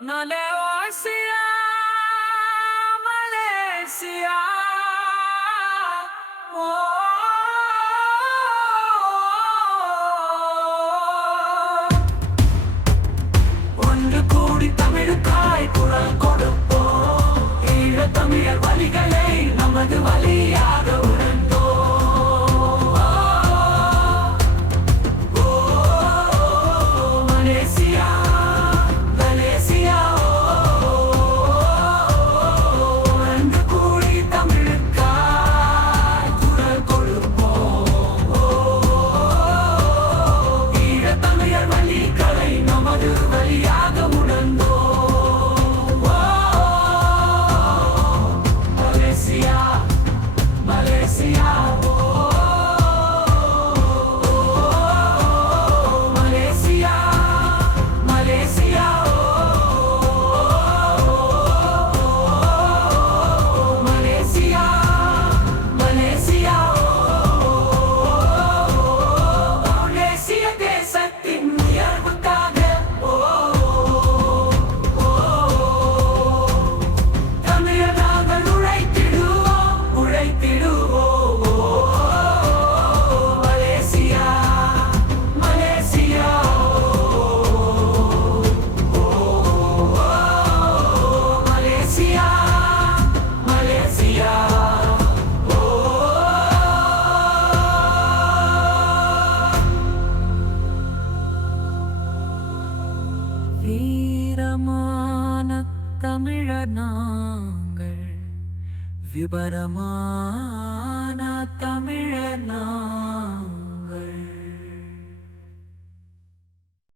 Malaysia, Malaysia, oh, ஒன்று கோடி தமிழுக்கா வீரமான தமிழர் நாங்கள் விபரமான தமிழர் நாங்கள்